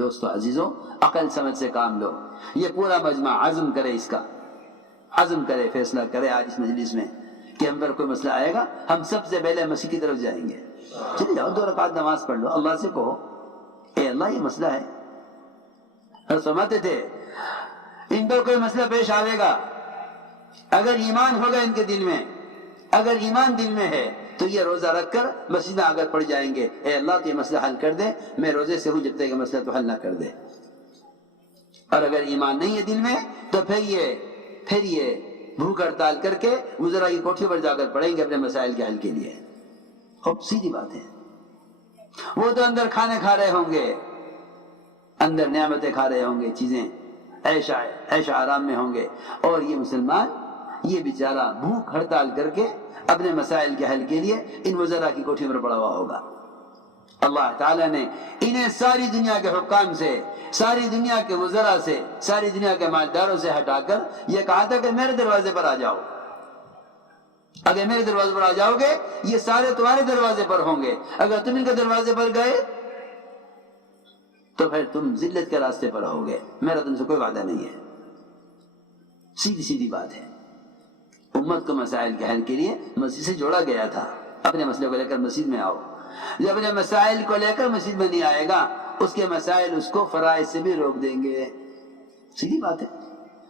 دوستو عزیزوں عقل سمجھ سے کام لو. یہ پورا مجمع عزم کرے، اس کا عزم کرے، فیصلہ کرے آج اس مجلس میں کہ ہم پر کوئی مسئلہ آئے گا ہم سب سے پہلے مسیح کی طرف جائیں گے. چلے جاؤ 2 رکعت نماز پڑھ لو، اللہ سے کہو اے اللہ یہ مسئلہ ہے. فرماتے تھے ان پر کوئی مسئلہ پیش آئے گا، اگر ایمان ہوگا ان کے دل میں، اگر ایمان دل میں ہے تو یہ روزہ رکھ کر مسجد میں آگر پڑ جائیں گے، اے اللہ تو یہ مسئلہ حل کر دے، میں روزے سے ہوں جب تک یہ مسئلہ تو حل نہ کر دے. اور اگر ایمان نہیں ہے دل میں تو پھر یہ بھوک ہڑتال کر کے وزراء کی کوٹھی پر جا کر پڑیں گے اپنے مسائل کے حل کے لیے. اب سیدھی بات ہے، وہ تو اندر کھانے کھا رہے ہوں گے، اندر نعمتیں کھا رہے ہوں گے، چیزیں عیش آرام میں ہوں گے، اور یہ مسلمان یہ بیچارہ بھوک ہڑتال کر کے اپنے مسائل کے حل کے لیے ان وزراء کی کوٹھی پر پڑا ہوا ہوگا. اللہ تعالیٰ نے انہیں ساری دنیا کے حکام سے، ساری دنیا کے وزراء سے، ساری دنیا کے مالداروں سے ہٹا کر یہ کہا تھا کہ میرے دروازے پر آ جاؤ. اگر میرے دروازے پر آ جاؤ گے یہ سارے تمہارے دروازے پر ہوں گے، اگر تم ان کے دروازے پر گئے تو پھر تم ذلت کے راستے پر رہو گے، میرا تم سے کوئی وعدہ نہیں ہے. سیدھی بات ہے. امت کو مسائل کے حل کے لیے مسجد سے جوڑا گیا تھا. اپنے مسئلے کو لے کر مسجد میں آؤ. جب اپنے مسائل کو لے کر مسجد میں نہیں آئے گا اس کے مسائل اس کو فرائض سے بھی روک دیں گے. سیدھی بات ہے.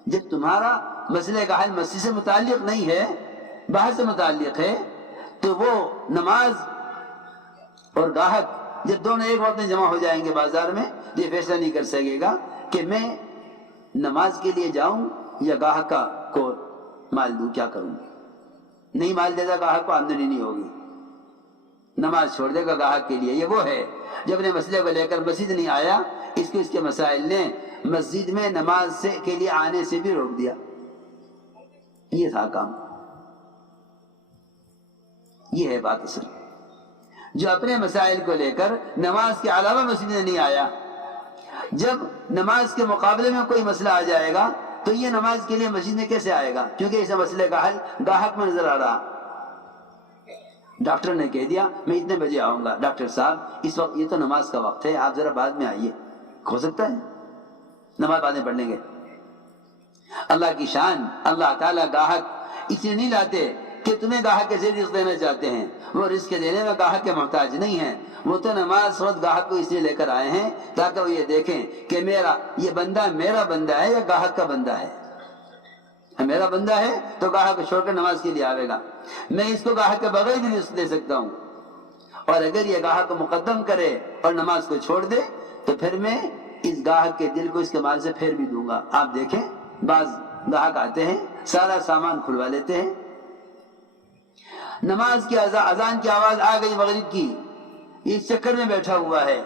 جب تمہارا مسئلے کا حل مسجد سے متعلق نہیں ہے، باہر سے متعلق ہے، تو وہ نماز اور گاہک جب دونوں ایک وقت میں جمع ہو جائیں گے بازار میں تو یہ فیصلہ نہیں کر سکے گا کہ میں نماز کے لیے جاؤں یا گاہک کو مال دوں، کیا کروں. نہیں مال دے گا گاہک کو آمدنی نہیں ہوگی، نماز چھوڑ دے گا گاہک کے لیے. یہ وہ ہے جب اپنے مسئلے کو لے کر مسجد نہیں آیا، اس کو اس کے مسائل نے مسجد میں نماز سے کے لیے آنے سے بھی روک دیا. یہ تھا کام. یہ ہے بات اصل. جو اپنے مسائل کو لے کر نماز کے علاوہ مسجد میں نہیں آیا، جب نماز کے مقابلے میں کوئی مسئلہ آ جائے گا تو یہ نماز کے لیے مسجد میں کیسے آئے گا؟ کیونکہ اس مسئلے کا حل گاہک میں نظر آ رہا. ڈاکٹر نے کہہ دیا میں اتنے بجے آؤں گا، ڈاکٹر صاحب اس وقت یہ تو نماز کا وقت ہے، آپ ذرا بعد میں آئیے. ہو سکتا ہے نماز بعد میں پڑھ لیں گے. اللہ کی شان، اللہ تعالیٰ گاہک اس لیے نہیں لاتے کہ تمہیں گاہک کے ذریعے رزق دینا چاہتے ہیں، وہ رزق دینے میں گاہک کے محتاج نہیں ہیں. وہ تو نماز فقط گاہک کو اس لیے لے کر آئے ہیں تاکہ وہ یہ دیکھیں کہ یہ بندہ میرا بندہ ہے یا گاہک کا بندہ ہے. میرا بندہ ہے تو گاہک کو چھوڑ کر نماز کے لیے آئے گا، میں اس کو گاہک کے بغیر بھی رزق دے سکتا ہوں. اور اگر یہ گاہک کو مقدم کرے اور نماز کو چھوڑ دے تو پھر میں اس گاہک کے دل کو اس کے مال سے پھیر بھی دوں گا. آپ دیکھیں بعض گاہک آتے ہیں سارا سامان کھلوا لیتے ہیں، نماز کی اذان کی آواز آ گئی مغرب کی، یہ اس چکر میں بیٹھا ہوا ہے،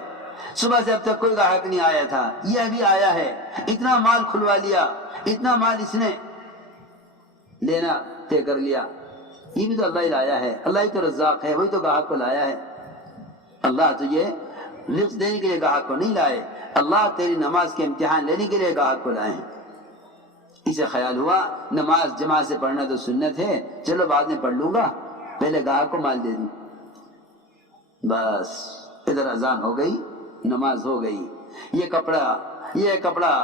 صبح سے اب تک کوئی گاہک نہیں آیا تھا، یہ ابھی آیا ہے، اتنا مال کھلوا لیا، اتنا مال اس نے لینا طے کر لیا. یہ بھی تو اللہ ہی لایا ہے، اللہ ہی تو رزاق ہے، وہی تو گاہک کو لایا ہے. اللہ تجھے رزق دینے کے لیے گاہک کو نہیں لائے، اللہ تیری نماز کے امتحان لینے کے لیے گاہک کو لائے ہیں. اسے خیال ہوا نماز جماعت سے پڑھنا تو سنت ہے، چلو بعد میں پڑھ لوں گا، پہلے گاہک کو مال دے دوں. بس ادھر اذان ہو گئی، نماز ہو گئی. یہ کپڑا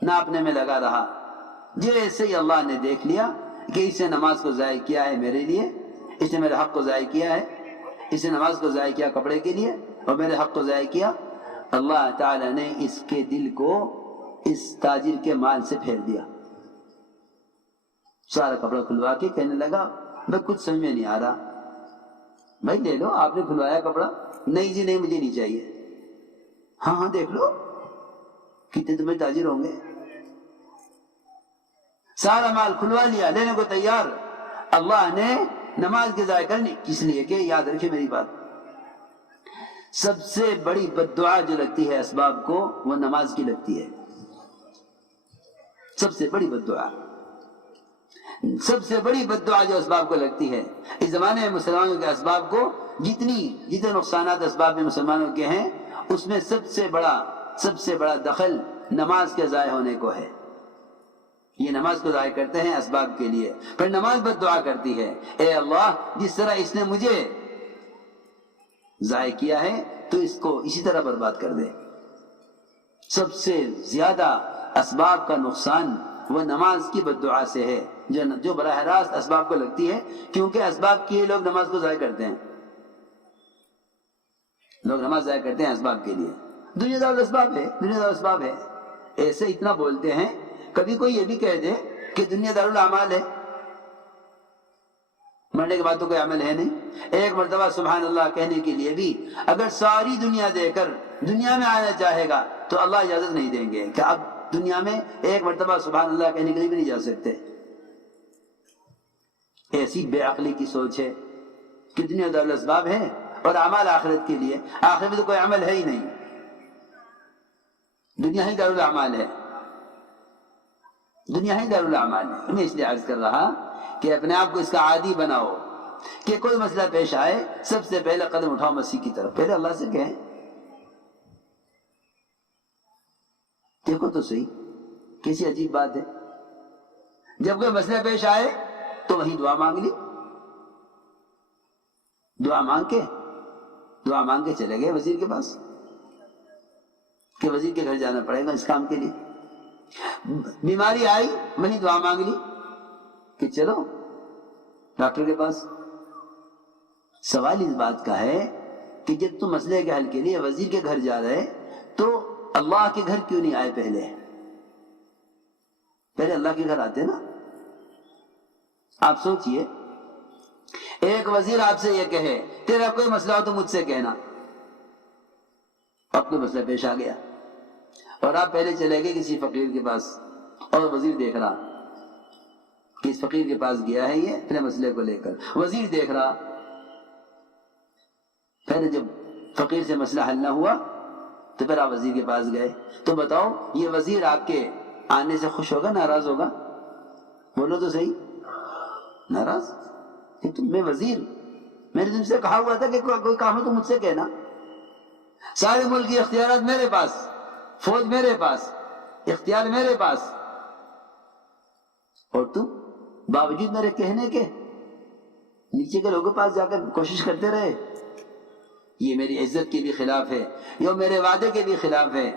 ناپنے میں لگا رہا. جیسے ہی اللہ نے دیکھ لیا کہ اس نے نماز کو ضائع کیا ہے میرے لیے، اس نے میرے حق کو ضائع کیا ہے، اس نے نماز کو ضائع کیا کپڑے کے لیے اور میرے حق کو ضائع کیا، اللہ تعالی نے اس کے دل کو اس تاجر کے مال سے پھیر دیا. سارا کپڑا کھلوا کے کہنے لگا میں کچھ سمجھ میں نہیں آ رہا. بھائی لے لو، آپ نے کھلوایا کپڑا. نہیں جی نہیں، مجھے نہیں چاہیے. ہاں دیکھ لو کتنے تمہیں تاجر ہوں گے. سارا مال کھلوا لیا، لینے کو تیار. اللہ نے نماز کے ضائع کرنی، کس لیے کہ یاد رکھے میری بات، سب سے بڑی بد دعا جو لگتی ہے اسباب کو وہ نماز کی لگتی ہے. سب سے بڑی بد دعا، سب سے بڑی بد دعا جو اسباب کو لگتی ہے. اس زمانے میں مسلمانوں کے اسباب کو جتنے نقصانات اسباب میں مسلمانوں کے ہیں اس میں سب سے بڑا دخل نماز کے ضائع ہونے کو ہے. یہ نماز کو ضائع کرتے ہیں اسباب کے لیے، پھر نماز بد دعا کرتی ہے اے اللہ جس طرح اس نے مجھے ضائع کیا ہے تو اس کو اسی طرح برباد کر دے. سب سے زیادہ اسباب کا نقصان وہ نماز کی بد دعا سے ہے جو براہ راست اسباب کو لگتی ہے، کیونکہ اسباب کیے لوگ نماز کو ضائع کرتے ہیں. لوگ نماز ضائع کرتے ہیں اسباب کے لیے. دنیا دار الاسباب ہے، دنیا دار الاسباب ہے. ایسے اتنا بولتے ہیں، کبھی کوئی یہ بھی کہہ دے کہ دنیا دار الاعمال ہے، مرنے کے بعد تو کوئی عمل ہے نہیں. ایک مرتبہ سبحان اللہ کہنے کے لیے بھی اگر ساری دنیا دے کر دنیا میں آنا چاہے گا تو اللہ اجازت نہیں دیں گے کہ اب دنیا میں ایک مرتبہ سبحان اللہ کہنے کے لیے بھی نہیں جا سکتے. ایسی بے عقلی کی سوچ ہے کہ دنیا دار الاسباب ہے اور اعمال آخرت کے لیے. آخرت میں تو کوئی عمل ہے ہی نہیں، دنیا ہی دار الاعمال ہے، دنیا ہی دار الاعمال ہے. میں اس لیے عرض کر رہا کہ اپنے آپ کو اس کا عادی بناؤ کہ کوئی مسئلہ پیش آئے سب سے پہلے قدم اٹھاؤ مسیح کی طرف، پہلے اللہ سے کہیں دیکھو تو صحیح کیسی عجیب بات ہے. جب کوئی مسئلہ پیش آئے تو وہیں دعا مانگ لی، دعا مانگ کے چلے گئے وزیر کے پاس کہ وزیر کے گھر جانا پڑے گا اس کام کے لیے. بیماری آئی وہیں دعا مانگ لی کہ چلو ڈاکٹر کے پاس. سوال اس بات کا ہے کہ جب تم مسئلے کے حل کے لیے وزیر کے گھر جا رہے تو اللہ کے گھر کیوں نہیں آئے؟ پہلے اللہ کے گھر آتے نا. آپ سوچئے ایک وزیر آپ سے یہ کہے تیرا کوئی مسئلہ ہو تو مجھ سے کہنا، اب کوئی مسئلہ پیش آ گیا اور آپ پہلے چلے گئے کسی فقیر کے پاس اور وزیر دیکھ رہا کہ اس فقیر کے پاس گیا ہے یہ اپنے مسئلے کو لے کر. وزیر دیکھ رہا، پہلے جب فقیر سے مسئلہ حل نہ ہوا تو پھر آپ وزیر کے پاس گئے. تو بتاؤ یہ وزیر آپ کے آنے سے خوش ہوگا ناراض ہوگا؟ بولو تو صحیح. ناراض کہ میں وزیر، میں نے تم سے کہا ہوا تھا کہ کوئی کام ہو تو مجھ سے کہنا. سارے ملک کی اختیارات میرے پاس، فوج میرے پاس، اختیار میرے پاس، اور تم باوجود میرے کہنے کے نیچے کے لوگوں کے پاس جا کر کوشش کرتے رہے. یہ میری عزت کے بھی خلاف ہے، یہ میرے وعدے کے بھی خلاف ہے،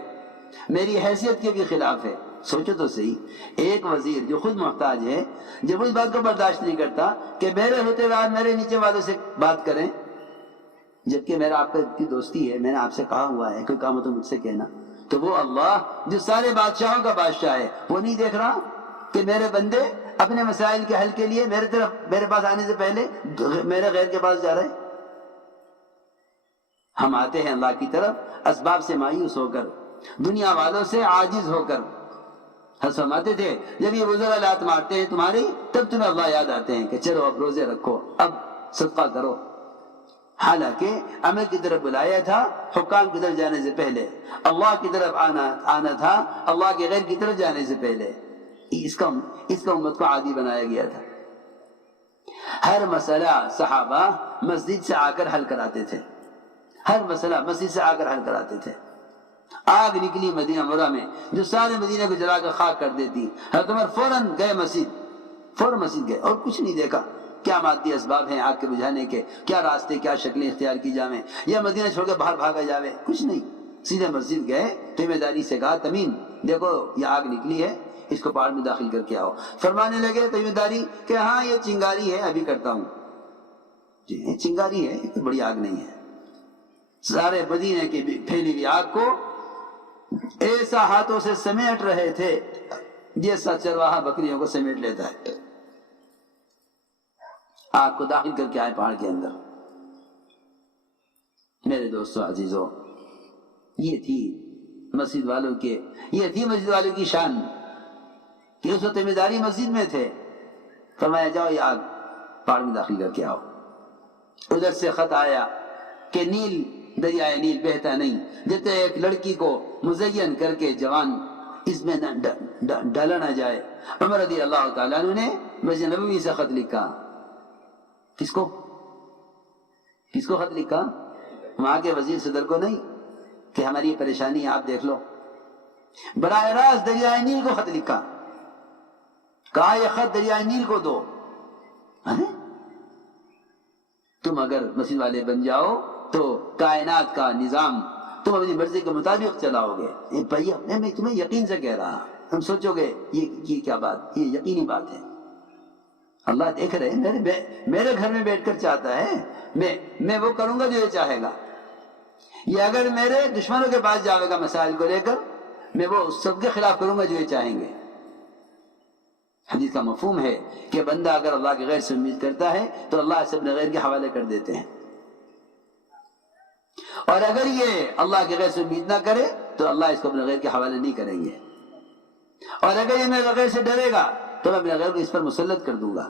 میری حیثیت کے بھی خلاف ہے. سوچو تو صحیح، ایک وزیر جو خود محتاج ہے جب اس بات کو برداشت نہیں کرتا کہ میرے ہوتے ہوئے میرے نیچے والوں سے بات کریں، جبکہ میرا آپ کی دوستی ہے، میں نے آپ سے کہا ہوا ہے کوئی کام ہو تو مجھ سے کہنا. تو وہ اللہ جو سارے بادشاہوں کا بادشاہ ہے وہ نہیں دیکھ رہا کہ میرے بندے اپنے مسائل کے حل کے لیے میرے پاس آنے سے پہلے میرے غیر کے پاس جا رہے؟ ہم آتے ہیں اللہ کی طرف اسباب سے مایوس ہو کر، دنیا والوں سے عاجز ہو کر. فرماتے تھے جب یہ بزرگ لات مارتے ہیں تمہاری تب تمہیں اللہ یاد آتے ہیں کہ چلو اب روزے رکھو، اب صدقہ کرو. حالانکہ عمل کی طرف بلایا تھا حکام کی طرف جانے سے پہلے، اللہ کی طرف آنا تھا اللہ کے غیر کی طرف جانے سے پہلے. اس کا امت کو عادی بنایا گیا تھا. ہر مسئلہ صحابہ مسجد سے آ کر حل کراتے تھے، ہر مسئلہ مسجد سے آ کر حل کراتے تھے. آگ نکلی مدینہ منورہ میں جو سارے مدینہ کو جلا کر خاک کر دیتی، حضرت عمر فوراً گئے مسجد گئے اور کچھ نہیں دیکھا کیا مادی اسباب ہیں آگ کے بجھانے کے، کیا راستے کیا شکلیں اختیار کی جاویں یا مدینہ چھوڑ کے باہر بھاگا جاوے، کچھ نہیں. سیدھے مسجد گئے، ذمہ داری سے کہا تمیم دیکھو یہ آگ نکلی ہے اس کو پہاڑ میں داخل کر کے آؤ. فرمانے لگے ذمہ داری کہ ہاں یہ چنگاری ہے ابھی کرتا ہوں. جی چنگاری ہے، کوئی بڑی آگ نہیں ہے. سارے مدینے کی پھیلی ہوئی آگ کو ایسا ہاتھوں سے سمیٹ رہے تھے جیسا چرواہا بکریوں کو سمیٹ لیتا ہے. آگ کو داخل کر کے آئے پہاڑ کے اندر. میرے دوستو عزیزو، یہ تھی مسجد والوں کی شان کہ اس وقت ذمہ داری مسجد میں تھے. فرمایا جاؤ یہ آگ پہاڑ میں داخل کر کے آؤ. ادھر سے خط آیا کہ دریائے نیل بہتا نہیں جب تک ایک لڑکی کو مزین کر کے جوان اس میں ڈالا نہ جائے. عمر رضی اللہ تعالیٰ عنہ نے مسجد نبوی سے خط لکھا. کس کو خط لکھا؟ وہاں کے وزیر صدر کو نہیں کہ ہماری یہ پریشانی ہے آپ دیکھ لو. براہ راست دریائے نیل کو خط لکھا، کہا یہ خط دریائے نیل کو دو. تم اگر مسجد والے بن جاؤ تو کائنات کا نظام تم اپنی مرضی کے مطابق چلاؤ گے. بھیا میں تمہیں یقین سے کہہ رہا. تم سوچو گے یہ کیا بات, یہ یقینی بات ہے. اللہ دیکھ رہے میرے گھر میں بیٹھ کر چاہتا ہے میں وہ کروں گا جو یہ چاہے گا. یہ اگر میرے دشمنوں کے پاس جاوے گا مسائل کو لے کر, میں وہ سب کے خلاف کروں گا جو یہ چاہیں گے. حدیث کا مفہوم ہے کہ بندہ اگر اللہ کے غیر سے امید کرتا ہے تو اللہ اسے اپنے غیر کے حوالے کر دیتے ہیں, اور اگر یہ اللہ کے غیر سے امید نہ کرے تو اللہ اس کو اپنے غیر کے حوالے نہیں کریں گے. اور اگر یہ میرے غیر سے ڈرے گا تو میں اپنے غیر کو اس پر مسلط کر دوں گا.